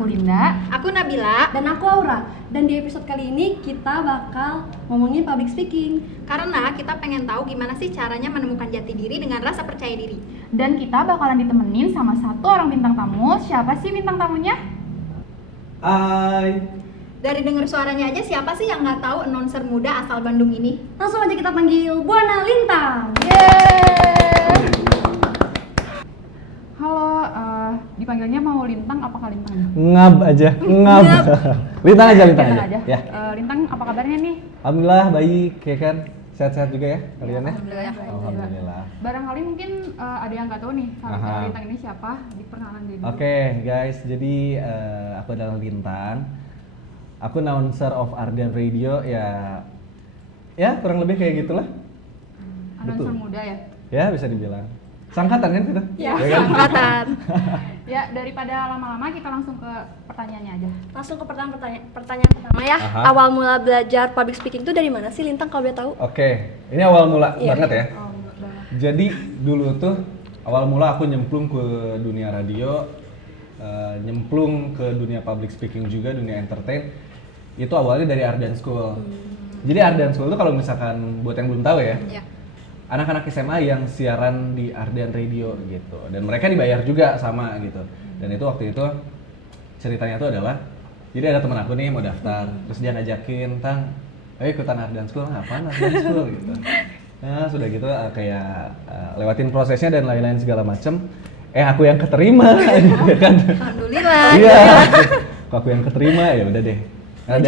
Aku Linda. Aku Nabila. Dan aku Aura. Dan di episode kali ini kita bakal ngomongin public speaking. Karena kita pengen tahu gimana sih caranya menemukan jati diri dengan rasa percaya diri. Dan kita bakalan ditemenin sama satu orang bintang tamu. Siapa sih bintang tamunya? Hai. Dari denger suaranya aja siapa sih yang nggak tahu announcer muda asal Bandung ini? Langsung aja kita panggil Buana Lintang. Yeay! Halo, dipanggilnya mau Lintang apa Lintang? Ngab aja, ngab. Lintang aja. Ya. Lintang, apa kabarnya nih? Alhamdulillah baik, ya kan? Sehat-sehat juga ya kalian ya? Alhamdulillah. Barangkali mungkin ada yang nggak tahu nih sama Lintang ini siapa? Diperkenalkan dulu. Oke, guys, jadi aku adalah Lintang. Aku announcer of Ardian Radio ya kurang lebih kayak gitulah. Announcer muda ya? Ya bisa dibilang. Sangkatan kan kita? Ya, kan? Angkatan. Ya, daripada lama-lama kita langsung ke pertanyaannya aja. Langsung ke pertanyaan pertama ya. Awal mula belajar public speaking itu dari mana sih Lintang kalau boleh tahu? Oke, ini awal mula banget ya. Oh, banget. Jadi dulu tuh awal mula aku nyemplung ke dunia radio, nyemplung ke dunia public speaking juga, dunia entertain. Itu awalnya dari Ardian School. Jadi Ardian School itu kalau misalkan buat yang belum tahu ya, anak-anak SMA yang siaran di Ardian Radio gitu. Dan mereka dibayar juga sama gitu. Dan itu waktu itu ceritanya tuh adalah, jadi ada teman aku nih mau daftar, terus dia ngajakin, "Tang, ayo ikutan Ardian School." "Apaan Ardian School?" gitu. Nah sudah gitu kayak lewatin prosesnya dan lain-lain segala macem. Aku yang keterima gitu kan. Alhamdulillah. Iya. Kok aku yang keterima, ya udah deh. Nah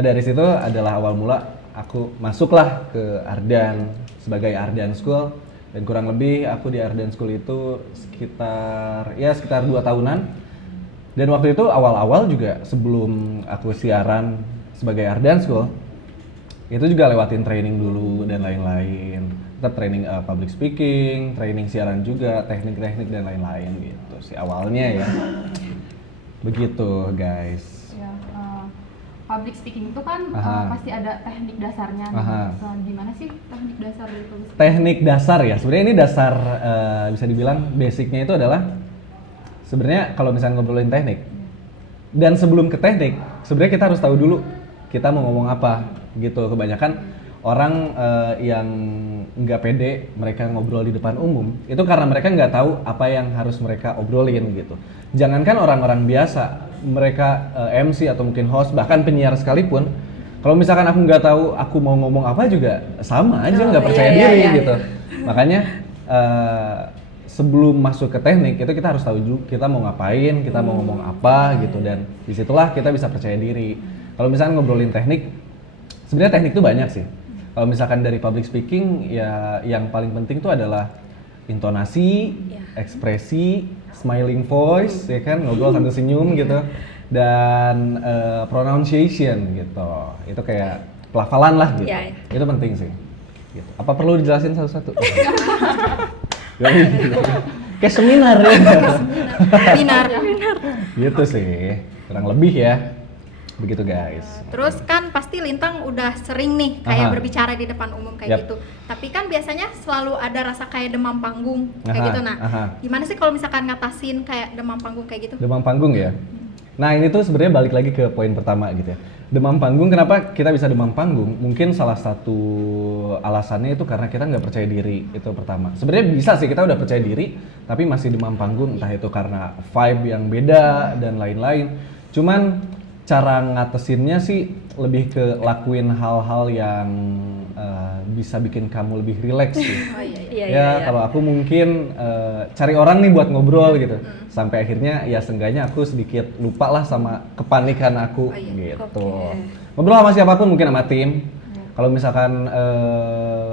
dari situ adalah awal mula aku masuklah ke Ardian sebagai Ardian School, dan kurang lebih aku di Ardian School itu sekitar 2 tahunan. Dan waktu itu awal-awal juga sebelum aku siaran sebagai Ardian School itu juga lewatin training dulu dan lain-lain. Tetap training public speaking, training siaran juga, teknik-teknik dan lain-lain gitu sih awalnya ya. Begitu guys. Ya, public speaking itu kan pasti ada teknik dasarnya. Gimana sih teknik dasar dari public speaking? Teknik dasar ya, sebenarnya ini dasar bisa dibilang basicnya itu adalah sebenarnya kalau misalnya ngobrolin teknik. Dan sebelum ke teknik, sebenarnya kita harus tahu dulu kita mau ngomong apa gitu. Kebanyakan orang yang nggak pede mereka ngobrol di depan umum itu karena mereka nggak tahu apa yang harus mereka obrolin gitu. Jangankan orang-orang biasa, mereka MC atau mungkin host, bahkan penyiar sekalipun, kalau misalkan aku nggak tahu aku mau ngomong apa juga sama aja nggak percaya diri gitu. Makanya sebelum masuk ke teknik itu kita harus tahu juga kita mau ngapain, kita mau ngomong apa gitu, dan disitulah kita bisa percaya diri. Kalau misalkan ngobrolin teknik, sebenarnya teknik itu banyak sih. Kalau misalkan dari public speaking ya yang paling penting itu adalah intonasi, ekspresi, smiling voice, ya kan, ngobrol sambil senyum gitu, dan pronunciation gitu. Itu kayak pelafalan lah gitu. Itu penting sih. Gitu. Apa perlu dijelasin satu-satu? Kayak seminar ya. Seminar. Gitu sih, kurang lebih ya. Begitu guys. Terus kan pasti Lintang udah sering nih kayak berbicara di depan umum kayak gitu. Tapi kan biasanya selalu ada rasa kayak demam panggung kayak gitu. Nah, gimana sih kalau misalkan ngatasin kayak demam panggung kayak gitu? Demam panggung ya. Nah ini tuh sebenarnya balik lagi ke poin pertama gitu ya. Demam panggung, kenapa kita bisa demam panggung? Mungkin salah satu alasannya itu karena kita nggak percaya diri, itu pertama. Sebenarnya bisa sih kita udah percaya diri, tapi masih demam panggung, entah itu karena vibe yang beda dan lain-lain. Cuman cara ngatasinnya sih lebih ke lakuin hal-hal yang bisa bikin kamu lebih rileks sih. Kalau aku mungkin cari orang nih buat ngobrol gitu, sampai akhirnya ya seenggaknya aku sedikit lupa lah sama kepanikan aku gitu. Ngobrol sama siapapun, mungkin sama tim. Kalau misalkan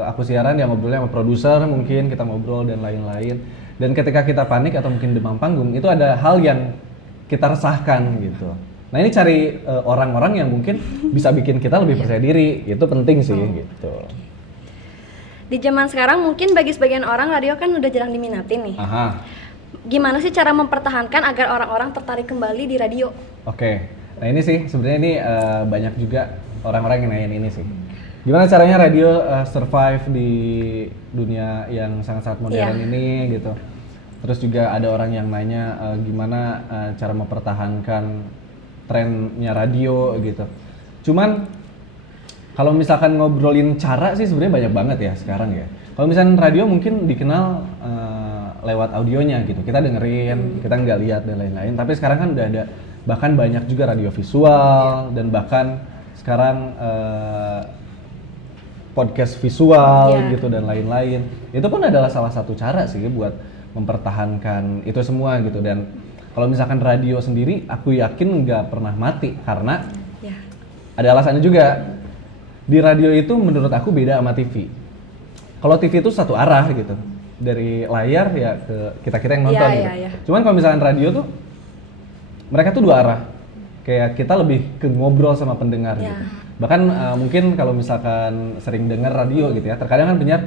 aku siaran ya ngobrolnya sama produser, mungkin kita ngobrol dan lain-lain. Dan ketika kita panik atau mungkin demam panggung, itu ada hal yang kita resahkan gitu. Nah ini cari orang-orang yang mungkin bisa bikin kita lebih percaya diri, itu penting sih gitu. Di zaman sekarang mungkin bagi sebagian orang radio kan udah jarang diminatin nih. Gimana sih cara mempertahankan agar orang-orang tertarik kembali di radio? Oke, nah ini sih sebenarnya ini banyak juga orang-orang yang nanyain ini sih. Gimana caranya radio survive di dunia yang sangat-sangat modern ini gitu. Terus juga ada orang yang nanya gimana cara mempertahankan trennya radio gitu. Cuman kalau misalkan ngobrolin cara sih sebenarnya banyak banget ya sekarang ya. Kalau misalkan radio mungkin dikenal lewat audionya gitu, kita dengerin, kita nggak lihat dan lain-lain. Tapi sekarang kan udah ada bahkan banyak juga radio visual dan bahkan sekarang podcast visual gitu dan lain-lain. Itu pun adalah salah satu cara sih buat mempertahankan itu semua gitu. Dan kalau misalkan radio sendiri, aku yakin nggak pernah mati karena ada alasannya juga. Di radio itu menurut aku beda sama TV. Kalau TV itu satu arah gitu, dari layar ya ke kita yang nonton gitu. Cuman kalau misalkan radio tuh mereka tuh dua arah. Kayak kita lebih ke ngobrol sama pendengar gitu. Bahkan mungkin kalau misalkan sering dengar radio gitu ya, terkadang kan penyiar,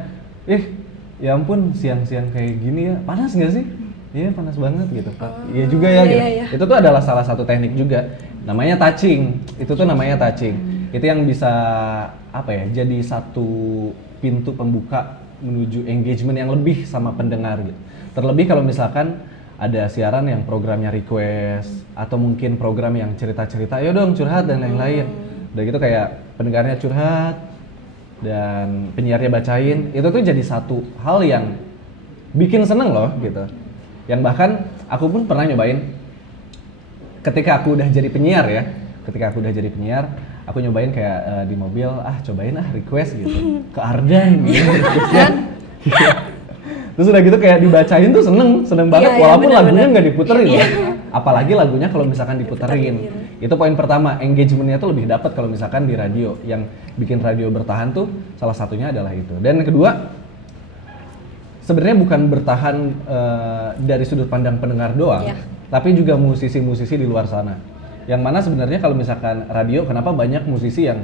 ya ampun siang-siang kayak gini ya, panas nggak sih? Iya panas banget gitu Pak. Iya juga ya gitu. Itu tuh adalah salah satu teknik juga. Namanya touching. Itu tuh namanya touching. Itu yang bisa apa ya? Jadi satu pintu pembuka menuju engagement yang lebih sama pendengar gitu. Terlebih kalau misalkan ada siaran yang programnya request atau mungkin program yang cerita-cerita, ayo dong curhat dan lain-lain. Udah gitu kayak pendengarnya curhat dan penyiarnya bacain. Itu tuh jadi satu hal yang bikin seneng loh gitu. Yang bahkan aku pun pernah nyobain ketika aku udah jadi penyiar ya. Ketika aku udah jadi penyiar, aku nyobain kayak di mobil, cobain request gitu ke Ardan gitu. Terus udah gitu kayak dibacain tuh seneng banget walaupun lagunya nggak diputerin loh. Apalagi lagunya kalau misalkan diputerin. Itu poin pertama, engagementnya tuh lebih dapat kalau misalkan di radio. Yang bikin radio bertahan tuh salah satunya adalah itu. Dan yang kedua, sebenarnya bukan bertahan dari sudut pandang pendengar doang, tapi juga musisi-musisi di luar sana. Yang mana sebenarnya kalau misalkan radio, kenapa banyak musisi yang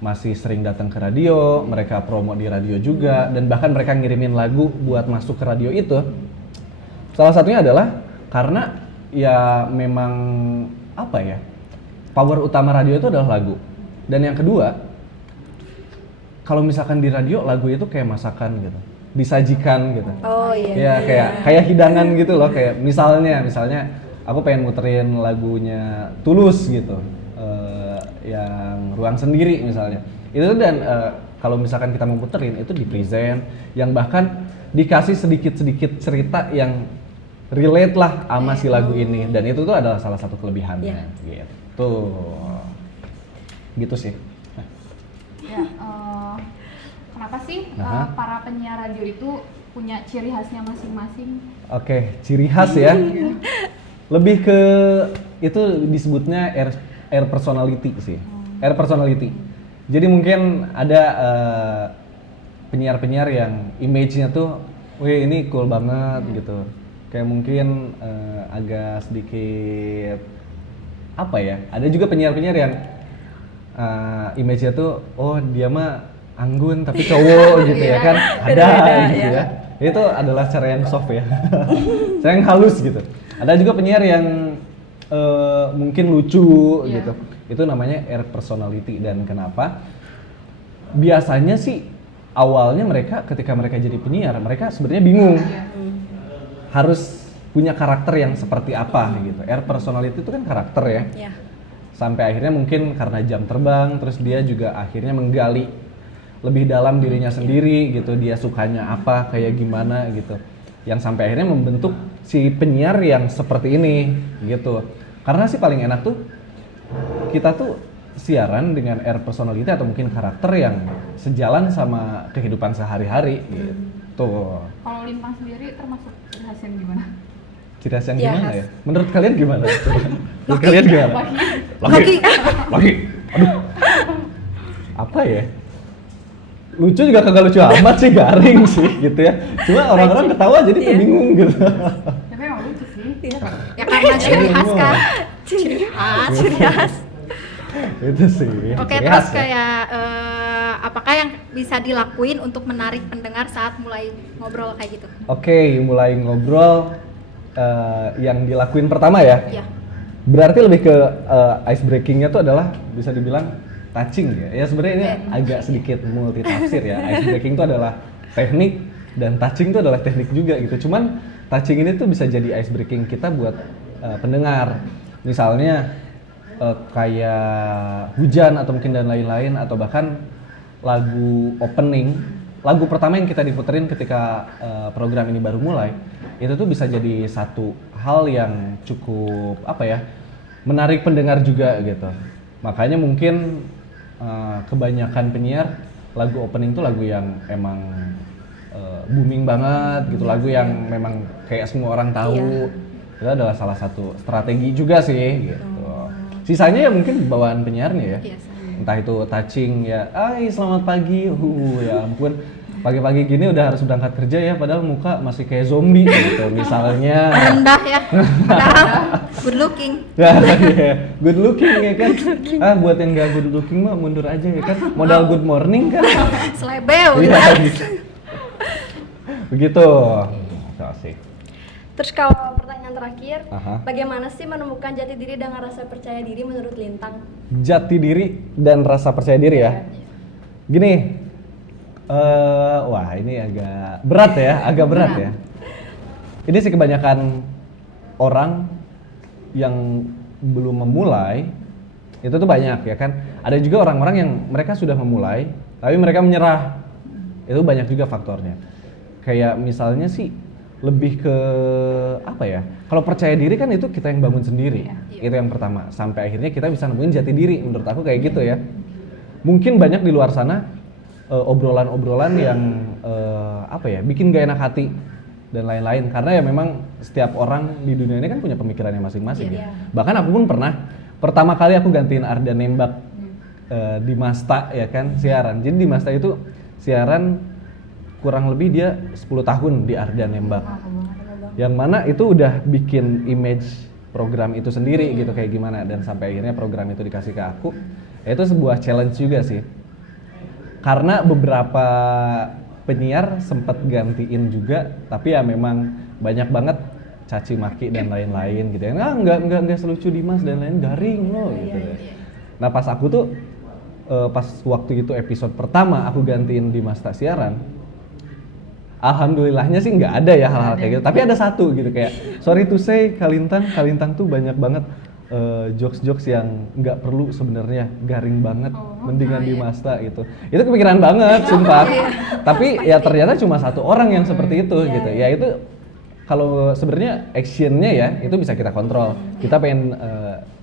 masih sering datang ke radio, mereka promo di radio juga, dan bahkan mereka ngirimin lagu buat masuk ke radio itu. Salah satunya adalah karena ya memang apa ya, power utama radio itu adalah lagu. Dan yang kedua, kalau misalkan di radio lagu itu kayak masakan gitu, disajikan gitu. Oh iya. Ya kayak hidangan gitu loh, kayak misalnya aku pengen muterin lagunya Tulus gitu. Yang Ruang Sendiri misalnya. Itu dan kalau misalkan kita mau muterin itu di present yang bahkan dikasih sedikit-sedikit cerita yang relate lah sama si lagu ini, dan itu tuh adalah salah satu kelebihannya gitu. Gitu sih. Ya, kenapa sih para penyiar radio itu punya ciri khasnya masing-masing? Oke, ciri khas ya. Lebih ke itu disebutnya air personality sih. Air personality. Jadi mungkin ada penyiar-penyiar yang image-nya tuh, wih ini cool banget gitu. Kayak mungkin agak sedikit apa ya? Ada juga penyiar-penyiar yang image-nya tuh, oh dia mah anggun tapi cowok gitu ya kan? Ada gitu ya. Itu adalah cara yang soft ya. Cara yang halus gitu. Ada juga penyiar yang mungkin lucu gitu. Itu namanya air personality. Dan kenapa? Biasanya sih awalnya mereka ketika mereka jadi penyiar, mereka sebenarnya bingung. Harus punya karakter yang seperti apa gitu. Air personality itu kan karakter ya. Sampai akhirnya mungkin karena jam terbang, terus dia juga akhirnya menggali lebih dalam dirinya sendiri gitu. Dia sukanya apa, kayak gimana gitu. Yang sampai akhirnya membentuk si penyiar yang seperti ini gitu. Karena sih paling enak tuh kita tuh siaran dengan air personality atau mungkin karakter yang sejalan sama kehidupan sehari-hari gitu. Kalau Lintang sendiri termasuk ciri khas yang gimana? Ciri khas yang gimana ya? Menurut kalian gimana? Menurut kalian gimana? Lagi. Aduh. Apa ya? Lucu juga kagak lucu amat sih, garing sih gitu ya. Cuma orang-orang ketawa jadi tuh bingung gitu. Tapi emang lucu sih. Ya karena ciri khas kan. Ciri khas. Itu sih. Oke, terus kayak apakah yang bisa dilakuin untuk menarik pendengar saat mulai ngobrol kayak gitu? Oke, mulai ngobrol yang dilakuin pertama ya. Iya. Berarti lebih ke ice breakingnya tuh adalah bisa dibilang touching ya. Ya sebenarnya ini agak sedikit multi tafsir ya. Ice breaking itu adalah teknik dan touching itu adalah teknik juga gitu. Cuman touching ini tuh bisa jadi ice breaking kita buat pendengar. Misalnya kayak hujan atau mungkin dan lain-lain, atau bahkan lagu opening, lagu pertama yang kita diputerin ketika program ini baru mulai, itu tuh bisa jadi satu hal yang cukup menarik pendengar juga gitu. Makanya mungkin kebanyakan penyiar lagu opening tuh lagu yang emang booming banget gitu, lagu yang memang kayak semua orang tahu. Itu adalah salah satu strategi juga sih gitu. Sisanya ya mungkin bawaan penyiarnya ya. Entah itu touching ya, selamat pagi, ya ampun, pagi-pagi gini udah harus berangkat kerja ya, padahal muka masih kayak zombie gitu misalnya. Rendah ya, padahal good looking. Good looking ya kan. Buat yang gak good looking mah mundur aja ya kan, modal good morning kan. Selebel Iya, kan. gitu. Begitu. Asik. Terus kalau pertanyaan terakhir, bagaimana sih menemukan jati diri dengan rasa percaya diri menurut Lintang? Jati diri dan rasa percaya diri ya. Gini, wah ini agak berat ya. Ini sih kebanyakan orang yang belum memulai, itu tuh banyak ya kan. Ada juga orang-orang yang mereka sudah memulai, tapi mereka menyerah. Itu banyak juga faktornya. Kayak misalnya sih, lebih ke kalau percaya diri kan itu kita yang bangun sendiri. Itu yang pertama, sampai akhirnya kita bisa nemuin jati diri, menurut aku kayak gitu ya. Mungkin banyak di luar sana obrolan-obrolan yang bikin gak enak hati dan lain-lain, karena ya memang setiap orang di dunia ini kan punya pemikirannya masing-masing ya. Bahkan aku pun pernah, pertama kali aku gantiin Arda nembak di Masta ya kan, siaran. Jadi di Masta itu siaran kurang lebih dia 10 tahun di Arda nembak. Yang mana itu udah bikin image program itu sendiri gitu kayak gimana, dan sampai akhirnya program itu dikasih ke aku. Itu sebuah challenge juga sih. Karena beberapa penyiar sempat gantiin juga, tapi ya memang banyak banget caci maki dan lain-lain gitu ya. Enggak selucu Dimas dan lain, garing loh gitu ya. Nah, pas aku tuh pas waktu itu episode pertama aku gantiin di Masta siaran, alhamdulillahnya sih nggak ada ya hal-hal kayak gitu. Tapi ada satu gitu kayak, sorry to say, Kalintang tuh banyak banget jokes-jokes yang nggak perlu sebenarnya, garing banget, mendingan di Masta gitu. Itu kepikiran banget, sumpah. Tapi ya ternyata cuma satu orang yang seperti itu gitu. Ya itu kalau sebenarnya actionnya ya itu bisa kita kontrol. Kita pengen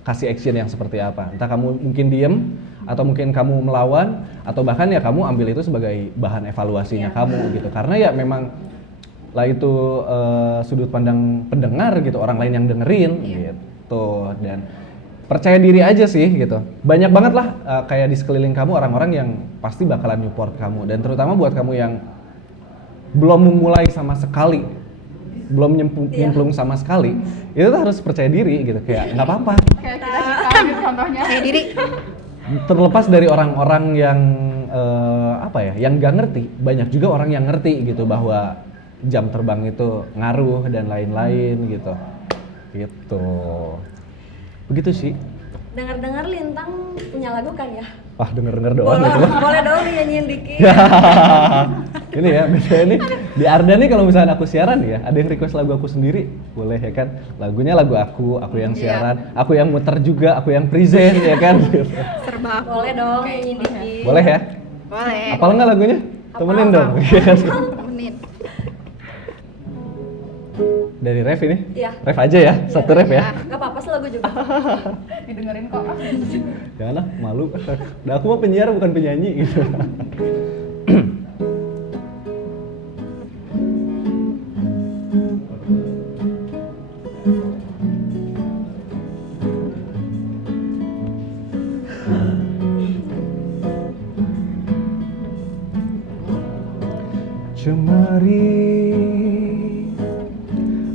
kasih action yang seperti apa. Entah kamu mungkin diem, atau mungkin kamu melawan, atau bahkan ya kamu ambil itu sebagai bahan evaluasinya kamu gitu. Karena ya memang lah itu sudut pandang pendengar gitu, orang lain yang dengerin gitu. Dan percaya diri aja sih gitu. Banyak banget lah kayak di sekeliling kamu orang-orang yang pasti bakalan support kamu. Dan terutama buat kamu yang belum memulai sama sekali, belum nyemplung sama sekali, itu tuh harus percaya diri gitu. Kayak nggak apa-apa. Kayak kita gitu contohnya. Percaya diri. Terlepas dari orang-orang yang yang nggak ngerti, banyak juga orang yang ngerti gitu bahwa jam terbang itu ngaruh dan lain-lain gitu. Begitu sih. Dengar-dengar Lintang punya lagu kan ya? Wah, denger doang gitu. Boleh dong nyanyiin dikit. Ini ya, biasanya nih di Arda nih kalau misalnya aku siaran ya, ada yang request lagu aku sendiri, boleh ya kan? Lagunya lagu aku yang siaran, aku yang muter juga, aku yang present ya kan? Serba aku. Boleh dong nyanyiin dikit. Boleh ya? Boleh. Apal nggak lagunya? Temenin dong. Temenin. Dari ref ini? Iya. Ref aja ya, satu ref ya. Gak apa-apa sih lagu juga. Didengerin kok. Jangan lah, malu. Nah, aku mah penyiar bukan penyanyi gitu. Cemari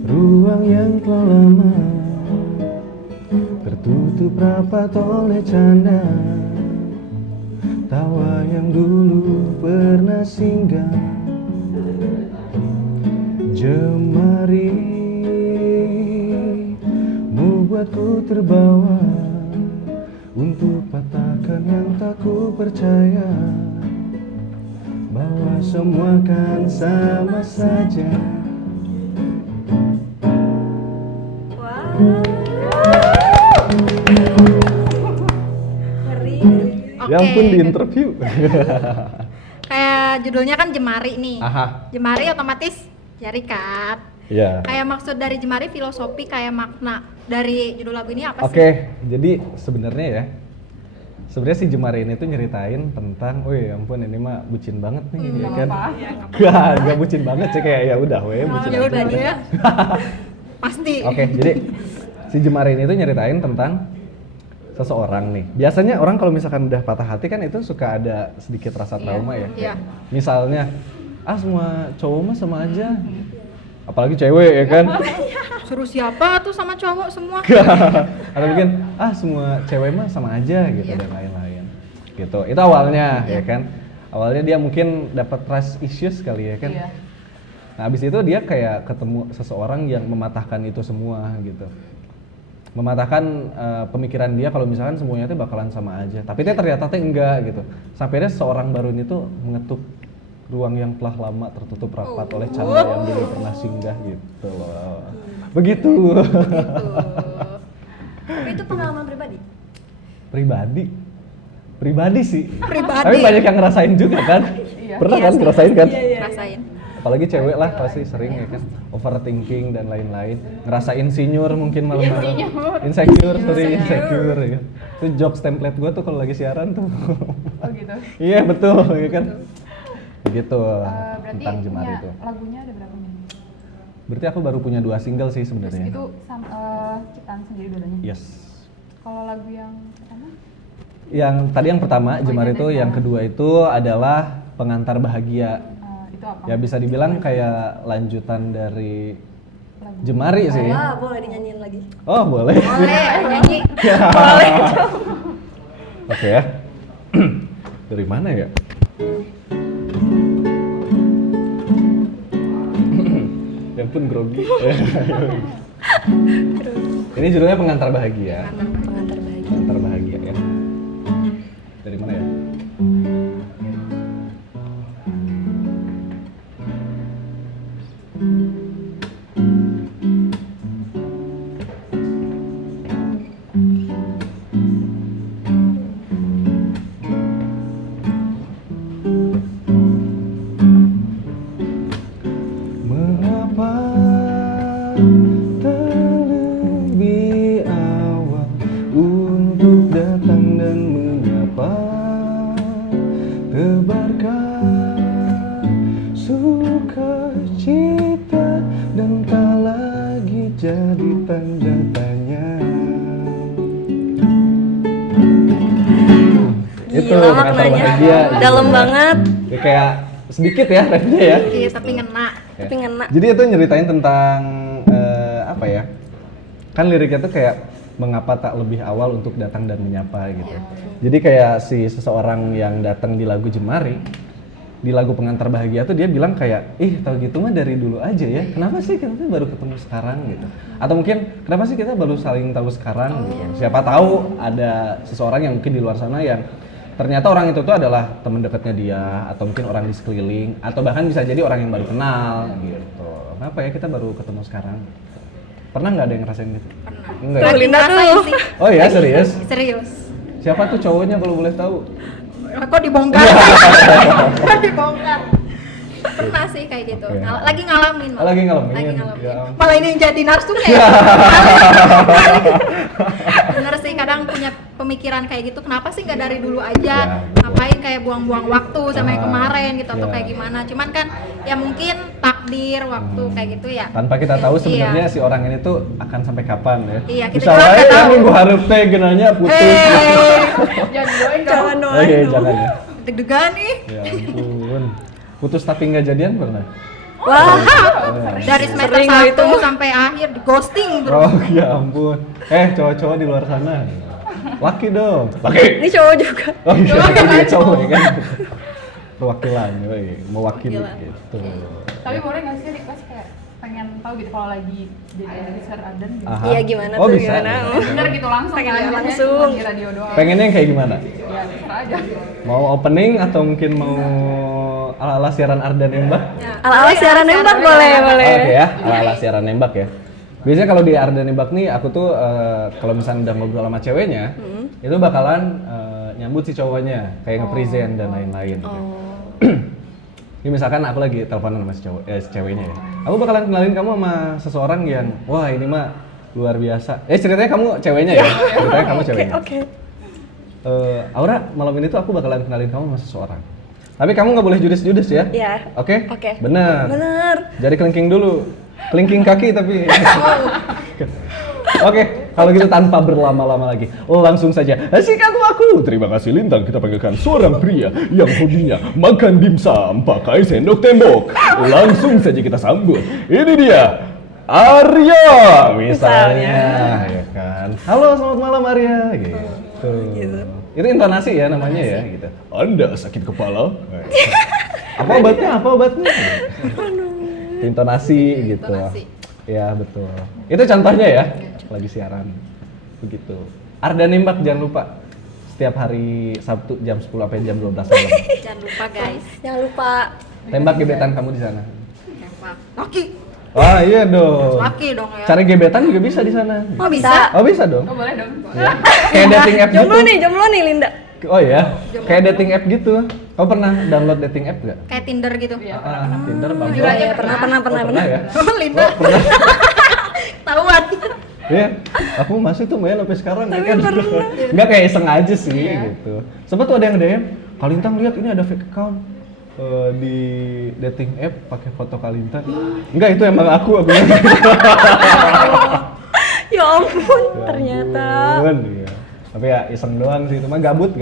ruang yang telah lama tertutup rapat oleh canda tawa yang dulu pernah singgah. Jemari membuatku terbawa untuk patahkan yang tak ku percaya, bahwa semua kan sama saja. Ngeri. Ya ampun di interview. Kayak judulnya kan Jemari nih. Aha. Jemari otomatis jari kan. Iya. Kayak maksud dari Jemari filosofi kayak makna dari judul lagu ini apa sih? Oke, jadi sebenarnya ya. Sebenarnya si Jemari ini tuh nyeritain tentang, ya ampun ini mah bucin banget nih, ya kan? Gak bucin banget sih, kayak ya udah, bucin Ya udah banget. ya. Pasti. Oke, jadi si Jemari ini tuh nyeritain tentang seseorang nih. Biasanya orang kalau misalkan udah patah hati kan itu suka ada sedikit rasa trauma ya. Iya. Misalnya, semua cowok mah sama aja. Apalagi cewek ya kan. Suruh siapa tuh sama cowok semua? Atau mungkin semua cewek mah sama aja gitu dan lain-lain. Gitu. Itu awalnya ya kan. Awalnya dia mungkin dapat trust issues kali ya kan. Iya. Nah, abis itu dia kayak ketemu seseorang yang mematahkan itu semua gitu. Mematahkan pemikiran dia kalau misalkan semuanya itu bakalan sama aja. Tapi dia ternyata enggak gitu. Sampai dia seorang baru ini tuh mengetuk ruang yang telah lama tertutup rapat oleh canda yang dulu pernah singgah gitu loh. Begitu. Tapi itu pengalaman pribadi. Pribadi sih. Pribadi. Tapi banyak yang ngerasain juga kan? Iya. Pernah Iya kan sih. ngerasain kan? Rasain. Apalagi cewek lah pasti sering ya kan, overthinking dan lain-lain, ngerasa insecure mungkin malam-malam, insecure ya kan. Itu jokes template gue tuh kalau lagi siaran tuh. Oh gitu. Iya betul ya kan. Begitu Berarti tentang Jemari punya itu. lagunya ada berapa nih? Berarti aku baru punya 2 single sih Terus sebenarnya. itu ciptaan sendiri dua-duanya. Yes. Kalau lagu yang pertama? Yang pertama Jemari iya, itu, dari yang sana. kedua itu adalah Pengantar Bahagia. Itu apa? Ya bisa dibilang kayak lanjutan dari Lagu. Jemari sih. Wah, boleh dinyanyiin lagi. Oh boleh. Boleh nyanyi. Oke ya. Dari mana ya? Ya pun grogi. Ini judulnya Pengantar Bahagia. Pengantar bahagia. Pengantar Bahagia ya. Dari mana ya? Mengapa terlebih awal untuk datang dan menyapa, tebarkan sukacita dan tak lagi jadi tanda tanya. Itu Gila Pengantar maknanya. Bahagia. Dalam banget. Ya, kayak sedikit ya rapnya ya. Iya, tapi ngena. Ya. Tapi ngena. Jadi itu nyeritain tentang apa ya? Kan liriknya tuh kayak mengapa tak lebih awal untuk datang dan menyapa gitu. Jadi kayak si seseorang yang datang di lagu Jemari, di lagu Pengantar Bahagia tuh dia bilang kayak, tahu gitu mah dari dulu aja ya. Kenapa sih kita tuh baru ketemu sekarang gitu? Atau mungkin kenapa sih kita baru saling tahu sekarang gitu? Siapa tahu ada seseorang yang mungkin di luar sana yang ternyata orang itu tuh adalah teman dekatnya dia, atau mungkin orang di sekeliling, atau bahkan bisa jadi orang yang baru kenal gitu. Kenapa ya kita baru ketemu sekarang? Pernah nggak ada yang ngerasain gitu? Pernah. Enggak. Tuh, Ya? Linda Ngerasain tuh. sih. Oh ya serius? Serius. Siapa tuh cowoknya kalau boleh tahu? Kok dibongkar? Kok dibongkar? Pernah sih kayak gitu. Oke. Lagi ngalamin. malah. Lagi ngalamin? Lagi ngalamin. Ya ampun. Malah ini yang jadi narsumnya ya. Bener sih, kadang punya pemikiran kayak gitu. Kenapa sih nggak dari dulu aja? Ya, betul. Ngapain kayak buang-buang waktu sama yang Ah, kemarin gitu atau ya. kayak gimana? Cuman kan ya mungkin takdir waktu kayak gitu ya. Tanpa kita tahu sebenarnya Iya. si orang ini tuh akan sampai kapan ya. Iya, kita Bisa juga wae nggak ya tahu. minggu hareup teh geunanya putus. Jangan doain dong. Jangan Oh doain. iya, dong. jangan ya. Deg-degan nih. Ya ampun. Putus tapi nggak jadian pernah? Wah, Dari semester Sering lah 1 itu. sampai akhir di ghosting terus. Oh ya ampun. Cowok-cowok di luar sana. Laki dong. Laki. ini cowok juga. Oh iya, dia cowok ya kan. Perwakilan, mewakili Perwakilan. gitu. Tapi boleh nggak sih request kayak pengen tahu gitu kalau lagi jadi Sir Aden gitu. Aha. Iya, gimana Oh, tuh, bisa. gimana? Bener gitu langsung Pengen kan, ya, maksudnya langsung. cuma di radio doang. Pengennya yang kayak gimana? Ya terserah aja. Mau opening atau mungkin mau ala-ala siaran Ardan nembak? Ala-ala siaran nembak boleh. Oke ya, ala-ala siaran nembak ya. Biasanya kalau di Ardan nembak nih, aku tuh kalau misalnya udah ngobrol sama ceweknya, itu bakalan nyambut si cowoknya, kayak nge-present dan lain-lain. Ini misalkan aku lagi teleponan sama si ceweknya ya. Aku bakalan kenalin kamu sama seseorang yang, wah ini mah luar biasa. Ceritanya kamu ceweknya ya? Ceritanya kamu ceweknya. Oke. Aura, malam ini tuh aku bakalan kenalin kamu sama seseorang. Tapi kamu nggak boleh judes-judes ya? Iya. Oke? Oke. Bener. Jari kelingking dulu. Kelingking kaki tapi. Oke, kalau gitu tanpa berlama-lama lagi, langsung saja sikat aku. Terima kasih Lintang, kita panggilkan seorang pria yang hobinya makan dimsum pakai sendok tembok. Langsung saja kita sambut. Ini dia, Arya misalnya, ya kan. Halo, selamat malam Arya. Gitu. Itu intonasi ya namanya ya, gitu. Anda sakit kepala? Apa obatnya? Intonasi gitu. Ya betul. Itu contohnya ya, lagi siaran. Begitu. Ardan nembak jangan lupa. Setiap hari Sabtu jam 10 sampai jam 12 malam. Jangan lupa guys. Jangan lupa. Tembak gebetan kamu di sana. Tembak. Laki. Wah, iya dong. Laki dong ya. Cari gebetan juga bisa di sana. Oh bisa. Oh, bisa dong. Oh boleh dong. Ya. Kayak dating app gitu. Jomblo nih Linda. Oh ya, kayak dating app gitu. Kamu pernah download dating app nggak? Kayak Tinder gitu. Iya. Tinder, Bumble. Juga aja Pernah. Ya? Linda. Tahuan. Iya, aku masih tuh main sampai sekarang ya kan. Enggak kayak iseng aja sih gitu. Sempet tuh ada yang DM, Kalintang lihat ini ada fake account di dating app pakai foto Kalintang. Enggak, itu emang aku. Ya ampun, ternyata. Iya. Tapi ya iseng doang sih, cuma gabut.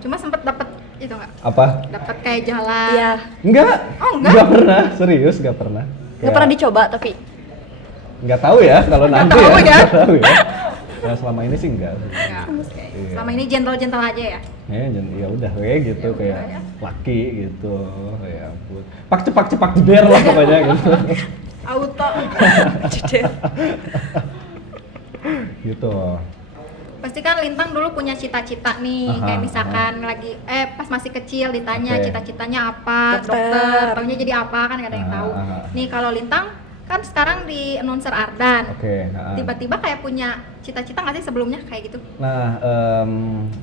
Cuma sempet dapet itu nggak? Apa? Dapet kayak jalan. Iya. Enggak. Oh, enggak? Enggak pernah, serius enggak pernah. Nggak pernah dicoba tapi. Enggak tahu ya kalau nanti tahu ya. Nggak tahu ya. Ya selama ini sih enggak. Enggak. Oke. Iya. Selama ini gentle aja ya. Ya udah gitu kayak laki gitu. Ya ampun. Cepak jeder lah pokoknya gitu. Auto. Gitu. Pasti kan Lintang dulu punya cita-cita nih, kayak misalkan lagi pas masih kecil ditanya cita-citanya apa, dokter, taunya jadi apa kan nggak ada yang tahu. Nih kalau Lintang kan sekarang di announcer Ardan. Tiba-tiba kayak punya cita-cita nggak sih sebelumnya kayak gitu? Nah,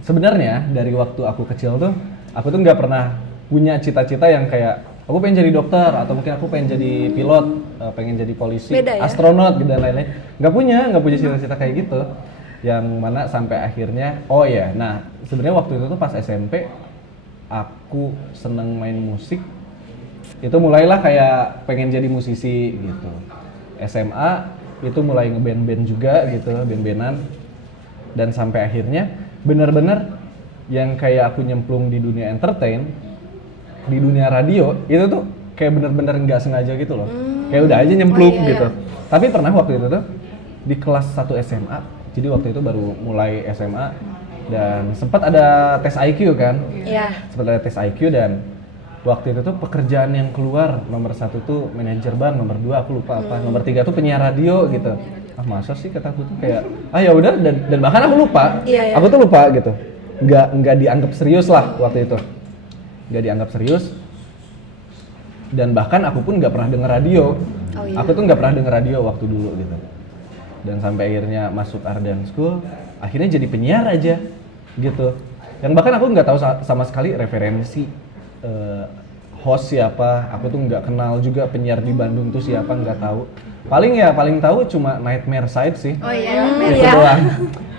sebenarnya dari waktu aku kecil tuh, aku tuh nggak pernah punya cita-cita yang kayak aku pengen jadi dokter atau mungkin aku pengen jadi pilot, pengen jadi polisi, astronot dan lain-lain. Nggak punya cita-cita kayak gitu. Yang mana sampai akhirnya, nah sebenarnya waktu itu tuh pas SMP aku seneng main musik. Itu mulailah kayak pengen jadi musisi gitu. SMA itu mulai ngeband-band juga gitu, band-bandan. Dan sampai akhirnya bener-bener yang kayak aku nyemplung di dunia entertain, di dunia radio, itu tuh kayak bener-bener nggak sengaja gitu loh. Kayak udah aja nyemplung gitu. Tapi pernah waktu itu tuh di kelas 1 SMA, jadi waktu itu baru mulai SMA dan sempat ada tes IQ kan? Iya. Sempat ada tes IQ dan waktu itu tuh pekerjaan yang keluar nomor 1 tuh manajer bank, nomor 2 aku lupa apa, nomor 3 tuh penyiar radio gitu. Masa sih kataku tuh kayak ya udah dan bahkan aku lupa. Iya. Aku tuh lupa gitu. Nggak dianggap serius lah waktu itu. Nggak dianggap serius. Dan bahkan aku pun nggak pernah denger radio. Aku tuh nggak pernah denger radio waktu dulu gitu. Dan sampai akhirnya masuk Ardan School, akhirnya jadi penyiar aja gitu. Yang bahkan aku nggak tahu sama sekali referensi host siapa, aku tuh nggak kenal juga penyiar di Bandung tuh siapa, nggak tahu. Paling tahu cuma Nightmare Side sih. Oh iya. Itu doang.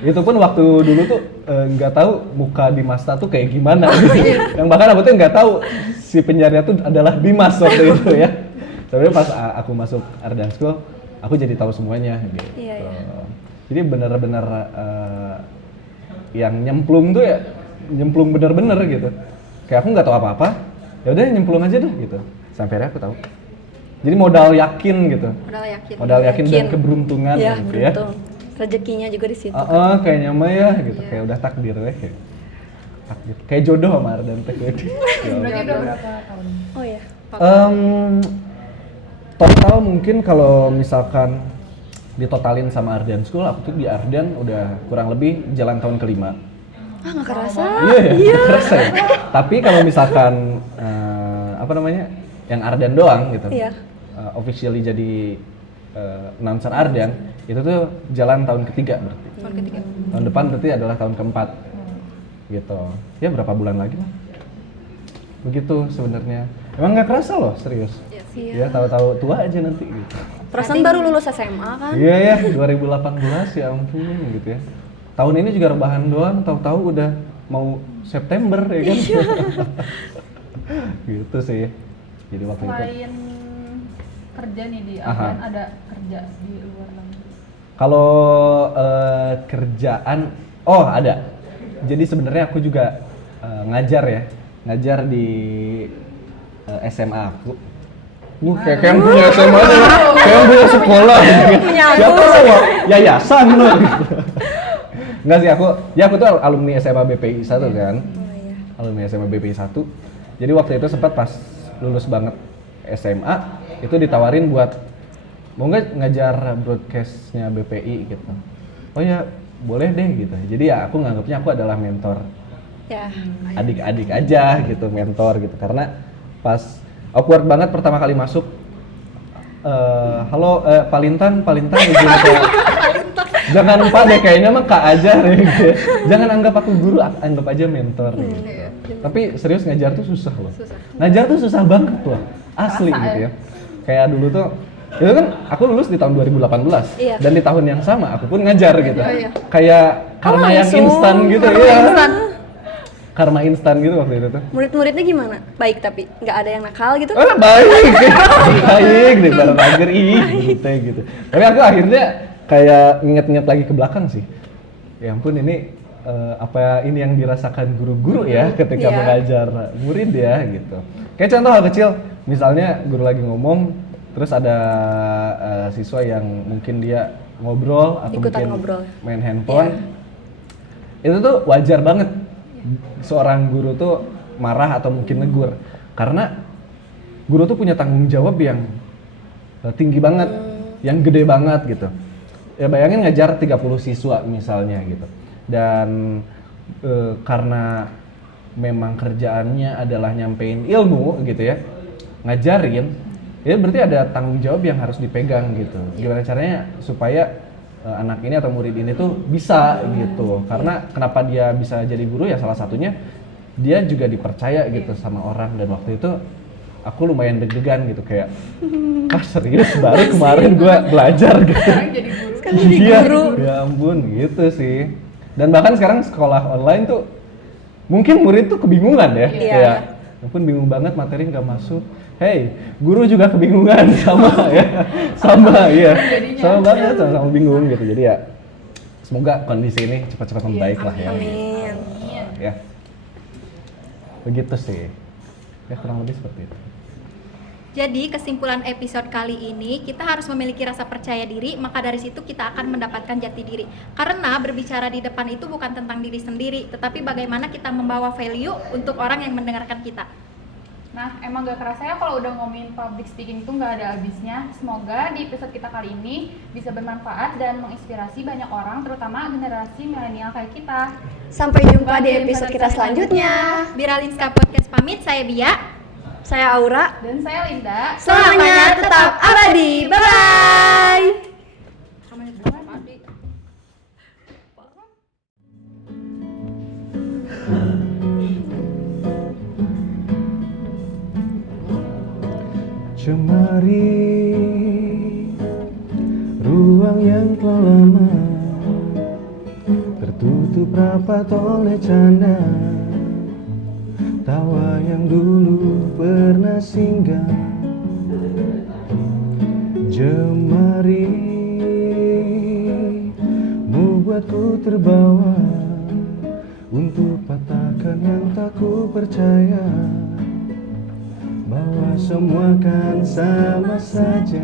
Itu pun waktu dulu tuh nggak tahu muka Dimasta tuh kayak gimana gitu. Yang bahkan aku tuh nggak tahu si penyiarnya tuh adalah Dimas waktu itu ya. Sebenarnya pas aku masuk Ardan School, aku jadi tahu semuanya gitu. Iya. Jadi benar-benar yang nyemplung tuh ya nyemplung bener-bener gitu. Kayak aku nggak tahu apa-apa, ya udah nyemplung aja deh gitu. Sampai akhirnya aku tahu. Jadi modal yakin gitu. Modal yakin dan keberuntungan Iya, gitu beruntung. Rezekinya juga di situ. Kayaknya mah ya gitu. Kayak udah takdir weh. Takdir. Kayak jodoh sama Ardan teh. Berarti udah berapa tahun? Oh ya. Total mungkin kalau misalkan ditotalin sama Ardan School, aku tuh di Ardan udah kurang lebih jalan tahun kelima. nggak kerasa. Iya, kerasa ya. Tapi kalau misalkan apa namanya, yang Ardan doang gitu, Iya. Officially jadi announcer Ardan, itu tuh jalan tahun ketiga berarti. Tahun ketiga. Tahun depan berarti adalah tahun keempat, gitu. Ya berapa bulan lagi lah. Begitu sebenarnya. Emang nggak kerasa loh, serius. Iya. Ya tahu-tahu tua aja nanti gitu. Perasaan baru lulus SMA kan? Iya ya, 2018 ya ampun gitu ya. Tahun ini juga rebahan doang, tahu-tahu udah mau September ya kan. Gitu sih. Jadi waktu itu. Selain kerja nih di Ardan, ada kerja di luar lagi? Kalau kerjaan, oh ada. Jadi sebenarnya aku juga ngajar di SMA aku. Kayak yang punya SMA aja, kayak yang punya sekolah. Siapa lo? Yayasan lo. Enggak sih, aku tuh alumni SMA BPI 1 kan. Alumni SMA BPI 1. Jadi waktu itu sempat pas lulus banget SMA, itu ditawarin buat mau nggak ngajar broadcastnya BPI gitu. Oh ya, boleh deh gitu. Jadi ya aku nganggapnya aku adalah mentor Ya. adik-adik aja gitu, mentor gitu. Karena pas awkward banget pertama kali masuk, halo Pak Lintan izin ke jangan Pak deh, kayaknya mah Kak aja deh gitu. Jangan anggap aku guru, anggap aja mentor gitu. Tapi serius ngajar tuh susah loh. Ngajar tuh susah banget loh, asli gitu ya. Kayak dulu tuh, itu kan aku lulus di tahun 2018 Iya. dan di tahun yang sama aku pun ngajar gitu. Iya. Kayak karma yang langsung. instan gitu ya. Karma instan gitu waktu itu tuh. Murid-muridnya gimana? Baik tapi nggak ada yang nakal gitu? Baik, baik deh bareng agar gitu. Tapi aku akhirnya kayak nginget-nginget lagi ke belakang sih. Ya ampun, ini apa ini yang dirasakan guru-guru ya ketika Iya. mengajar murid ya gitu. Kayak contoh hal kecil, misalnya guru lagi ngomong, terus ada siswa yang mungkin dia ngobrol atau Ikutan mungkin ngobrol. main handphone. Itu tuh wajar banget. Seorang guru tuh marah atau mungkin negur, karena guru tuh punya tanggung jawab yang tinggi banget, yang gede banget gitu. Ya bayangin ngajar 30 siswa misalnya gitu, dan karena memang kerjaannya adalah nyampein ilmu gitu ya, ngajarin, ya berarti ada tanggung jawab yang harus dipegang gitu. Gimana caranya supaya anak ini atau murid ini tuh bisa gitu. Karena kenapa dia bisa jadi guru ya salah satunya dia juga dipercaya gitu sama orang. Dan waktu itu aku lumayan deg-degan gitu, kayak serius baru kemarin gue belajar gitu. Sekarang jadi guru. Iya, ya ampun gitu sih. Dan bahkan sekarang sekolah online tuh mungkin murid tuh kebingungan ya. Iya. Kayak ampun bingung banget, materi nggak masuk. Hey, guru juga kebingungan sama ya. Sama ya. Sama banget, sama bingung gitu. Jadi ya semoga kondisi ini cepat-cepat membaik lah ya. Amin. Ya. Begitu sih. Ya kurang lebih seperti itu. Jadi kesimpulan episode kali ini, kita harus memiliki rasa percaya diri, maka dari situ kita akan mendapatkan jati diri. Karena berbicara di depan itu bukan tentang diri sendiri, tetapi bagaimana kita membawa value untuk orang yang mendengarkan kita. Nah, emang gak kerasa ya kalau udah ngomongin public speaking itu gak ada habisnya. Semoga di episode kita kali ini bisa bermanfaat dan menginspirasi banyak orang, terutama generasi milenial kayak kita. Sampai jumpa di episode kita selanjutnya. Biralinska Podcast pamit, saya Bia. Saya Aura. Dan saya Linda. Selamanya tetap abadi. Bye-bye. Cemari ruang yang telah lama tertutup rapat oleh canda, tawa yang dulu pernah singgah. Jemari membuatku terbawa untuk patahkan yang tak ku percaya, bahwa semua kan sama saja.